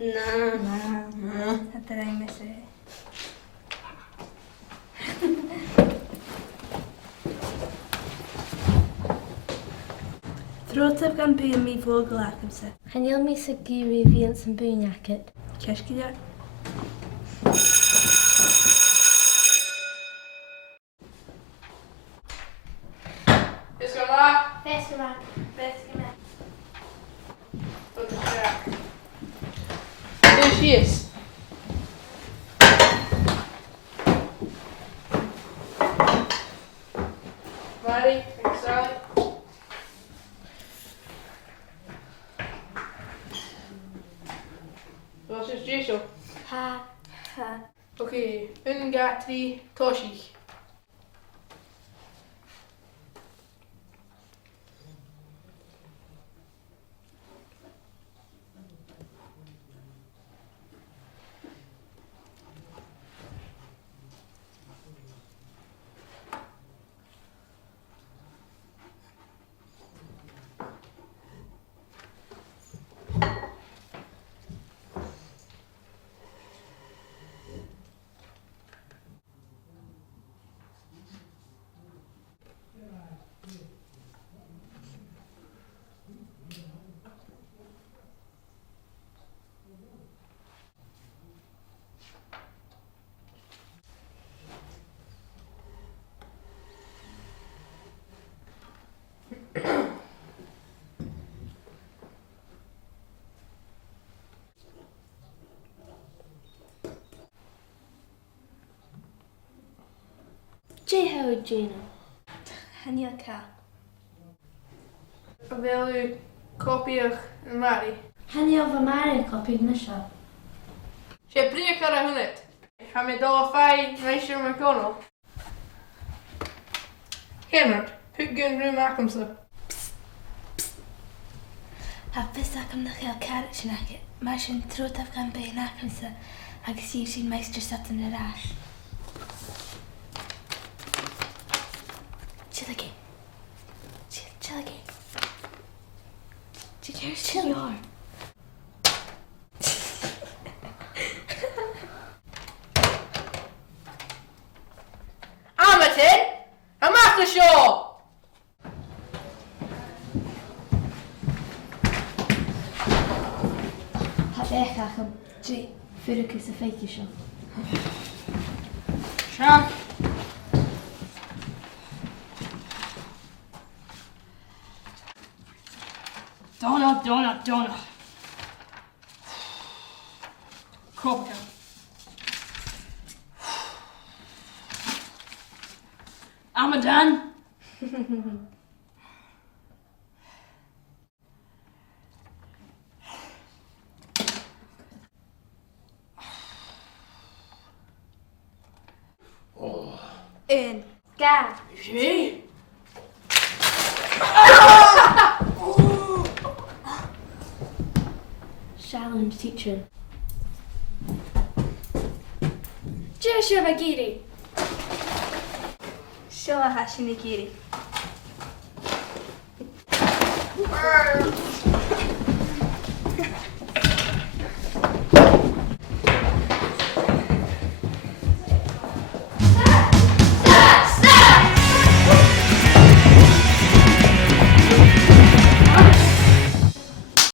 Na. Had er ein misser. Trótaf gan bu mi vogel acamsa. Chanil mi sa giri fi'n sy'n bwyn acid. Cesgida. Beth sy'n la? Beth yma? Beth gyda. Dod yn siarad. There she is. Mari, Sally. Wat is Jason? Ha. Oké, een gaat drie toshi. Jeho Gina. Hanil ka. Wil u kopieer en Mari? Hanil fy Mari copied misio. Ze brengt haar hunnet. Ga me dal fai meisje McConnell. Hennert, hur gun du maken ze? Ha fys acam na chael carrot sy'n acid. Mae sy'n trótaf gan bu yn acamsa. Agus yw sy'n meistr sat yn yr as. Chill again. Chill again. Chill. Amatin, een maaktershow! Ha bech acam. Fyricus y ffeithio sio. Sjaak. Donna. Kopka. Amadan. Un. Ga. Jee. Challenge teacher. Jesio fe giri. Sila hasin i giri.